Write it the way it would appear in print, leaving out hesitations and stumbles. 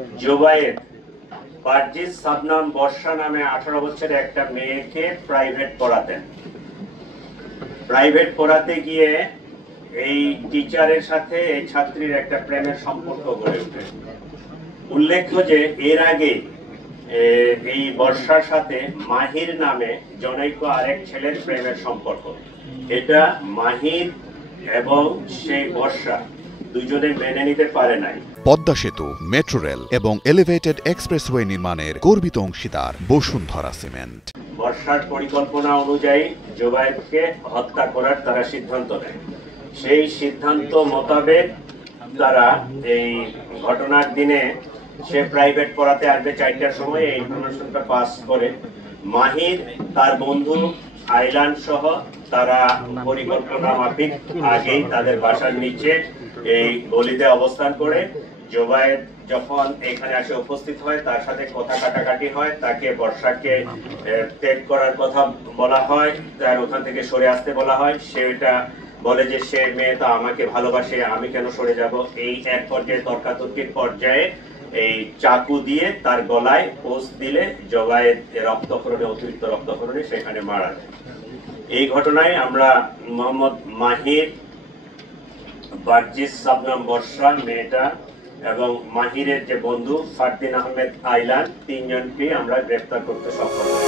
জোবায়ের বার্জিস সাবনাম বর্ষা নামে 18 বছরের একটা মেয়েকে প্রাইভেট পড়াতে গিয়ে এই টিচারের সাথে এই ছাত্রীর একটা প্রেমের সম্পর্ক গড়ে ওঠে। উল্লেখ্য যে এর আগে এই বর্ষার সাথে মাহির নামে জনৈক আরেক ছেলের প্রেমের সম্পর্ক। এটা মাহির এবং সেই বর্ষা দুজনে মেনে নিতে পারে নাই। পদ্মা সেতু, মেট্রো রেল এবং এলিভেটেড এক্সপ্রেসওয়ে নির্মাণের গর্বিত অংশীদার বসুন্ধরা সিমেন্ট। বর্ষার পরিকল্পনা অনুযায়ী জোবায়েরকে হত্যা করার তারা সিদ্ধান্ত নেয়। সেই সিদ্ধান্ত মোতাবেক তারা এই ঘটনার দিনে সে প্রাইভেট পড়াতে আসবে 4টার সময়, এই ইনফরমেশনটা পাস করে মাহির তার বন্ধু আইলান সহ তারা পরিকল্পনা মাফিক আগেই তাদের বাসার নিচে এই গলিতে অবস্থান করে জোবায়ের যখন এখানে আসে উপস্থিত হয়, তার সাথে কথা কাটাকাটি হয়, তাকে বর্ষাকে ত্যাগ করার কথা বলা হয়, তার ওখান থেকে সরে আসতে বলা হয়। সে এটা বলে যে সে মেয়ে তো আমাকে ভালোবাসে, আমি কেন সরে যাব। এই এক পর্যায়ে তর্কাতর্কির পর্যায়ে এই চাকু দিয়ে তার গলায় পোস্ট দিলে জোবায়ের রক্তক্ষরণে, অতিরিক্ত রক্তক্ষরণে সেখানে মারা যায়। এই ঘটনায় আমরা মোহাম্মদ মাহির, বার্জিস সাবনাম বর্ষা মেয়েটা এবং মাহিরের যে বন্ধু ফারদিন আহমেদ আইলান, 3 জনকে আমরা গ্রেফতার করতে সক্ষম হই।